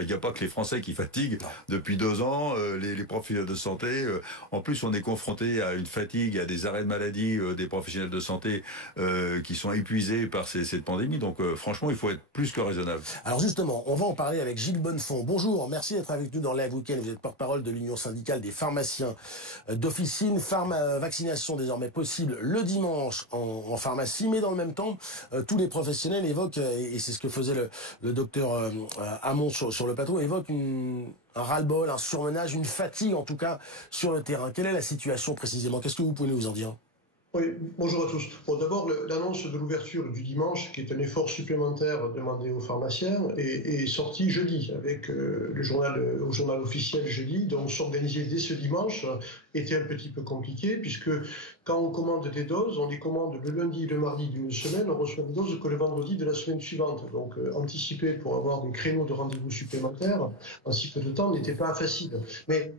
Il n'y a pas que les Français qui fatiguent. Depuis 2 ans, les professionnels de santé, en plus on est confronté à une fatigue, à des arrêts de maladie des professionnels de santé qui sont épuisés par cette pandémie. Donc franchement, il faut être plus que raisonnable. Alors justement, on va en parler avec Gilles Bonnefond. Bonjour, merci d'être avec nous dans Live Weekend. Vous êtes porte-parole de l'Union syndicale des pharmaciens d'officine. Vaccination désormais possible le dimanche en pharmacie, mais dans le même temps, tous les professionnels évoquent, et c'est ce que faisait le docteur Hamon sur le plateau, évoquent un ras-le-bol, un surmenage, une fatigue en tout cas sur le terrain. Quelle est la situation précisément? Qu'est-ce que vous pouvez nous en dire? Oui, bonjour à tous. Bon, d'abord, l'annonce de l'ouverture du dimanche, qui est un effort supplémentaire demandé aux pharmaciens, est sortie jeudi, avec au journal officiel jeudi. Donc s'organiser dès ce dimanche était un petit peu compliqué, puisque quand on commande des doses, on les commande le lundi et le mardi d'une semaine, on reçoit des doses que le vendredi de la semaine suivante. Donc anticiper pour avoir des créneaux de rendez-vous supplémentaires en si peu de temps n'était pas facile. Mais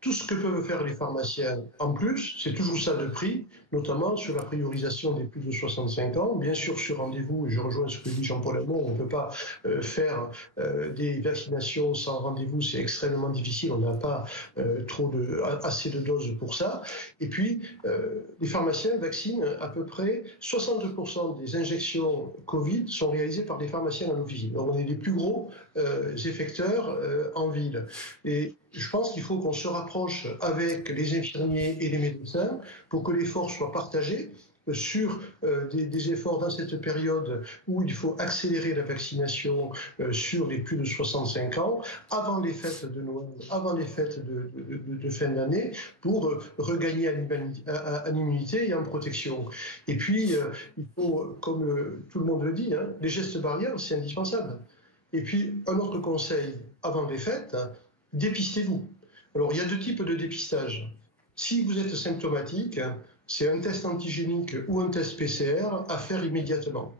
tout ce que peuvent faire les pharmaciens en plus, c'est toujours ça de prix, notamment sur la priorisation des plus de 65 ans. Bien sûr, sur rendez-vous, et je rejoins ce que dit Jean-Paul Hamon, on ne peut pas faire des vaccinations sans rendez-vous, c'est extrêmement difficile, on n'a pas assez de doses pour ça. Et puis, les pharmaciens vaccinent à peu près 60% des injections Covid sont réalisées par des pharmaciens en officine. Donc on est les plus gros effecteurs en ville. Et je pense qu'il faut qu'on se rapproche avec les infirmiers et les médecins pour que l'effort soit partagé sur des efforts dans cette période où il faut accélérer la vaccination sur les plus de 65 ans, avant les fêtes de Noël, avant les fêtes de fin d'année, pour regagner en immunité et en protection. Et puis, il faut, comme tout le monde le dit, les gestes barrières, c'est indispensable. Et puis, un autre conseil avant les fêtes, dépistez-vous. Alors, il y a 2 types de dépistage. Si vous êtes symptomatique, c'est un test antigénique ou un test PCR à faire immédiatement.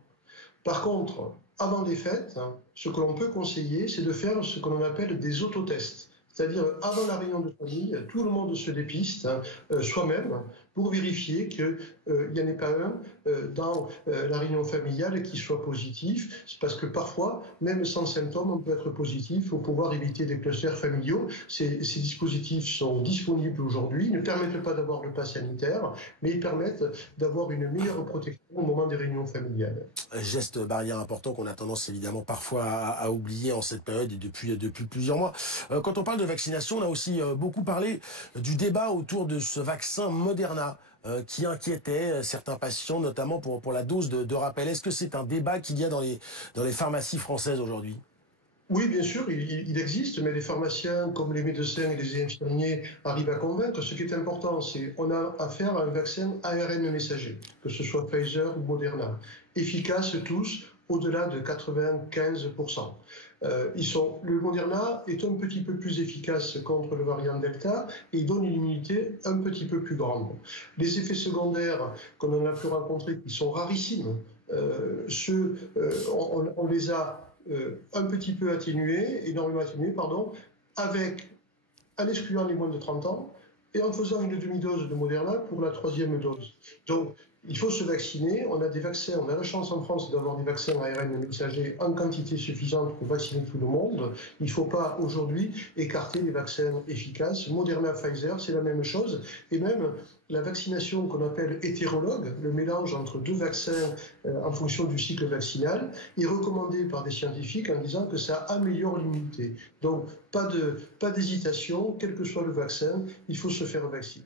Par contre, avant les fêtes, ce que l'on peut conseiller, c'est de faire ce que l'on appelle des autotests. C'est-à-dire, avant la réunion de famille, tout le monde se dépiste soi-même pour vérifier qu'il n'y en ait pas un dans la réunion familiale qui soit positif. C'est parce que parfois, même sans symptômes, on peut être positif pour pouvoir éviter des clusters familiaux. Ces dispositifs sont disponibles aujourd'hui. Ils ne permettent pas d'avoir le pass sanitaire, mais ils permettent d'avoir une meilleure protection au moment des réunions familiales. Geste barrière important qu'on a tendance évidemment parfois à oublier en cette période et depuis plusieurs mois. Quand on parle de vaccination, on a aussi beaucoup parlé du débat autour de ce vaccin Moderna qui inquiétait certains patients, notamment pour la dose de rappel. Est-ce que c'est un débat qu'il y a dans les pharmacies françaises aujourd'hui? Oui, bien sûr, il existe, mais les pharmaciens, comme les médecins et les infirmiers, arrivent à convaincre. Ce qui est important, c'est qu'on a affaire à un vaccin ARN messager, que ce soit Pfizer ou Moderna, efficaces tous, au-delà de 95%. Le Moderna est un petit peu plus efficace contre le variant Delta et il donne une immunité un petit peu plus grande. Les effets secondaires qu'on en a pu rencontrer, qui sont rarissimes, on les a un petit peu énormément atténués, en excluant les moins de 30 ans et en faisant une demi-dose de Moderna pour la 3e dose. Donc, il faut se vacciner. On a des vaccins, on a la chance en France d'avoir des vaccins ARN messagers en quantité suffisante pour vacciner tout le monde. Il ne faut pas aujourd'hui écarter les vaccins efficaces. Moderna, Pfizer, c'est la même chose. Et même la vaccination qu'on appelle hétérologue, le mélange entre 2 vaccins en fonction du cycle vaccinal, est recommandé par des scientifiques en disant que ça améliore l'immunité. Donc, pas d'hésitation, quel que soit le vaccin, il faut se faire vacciner.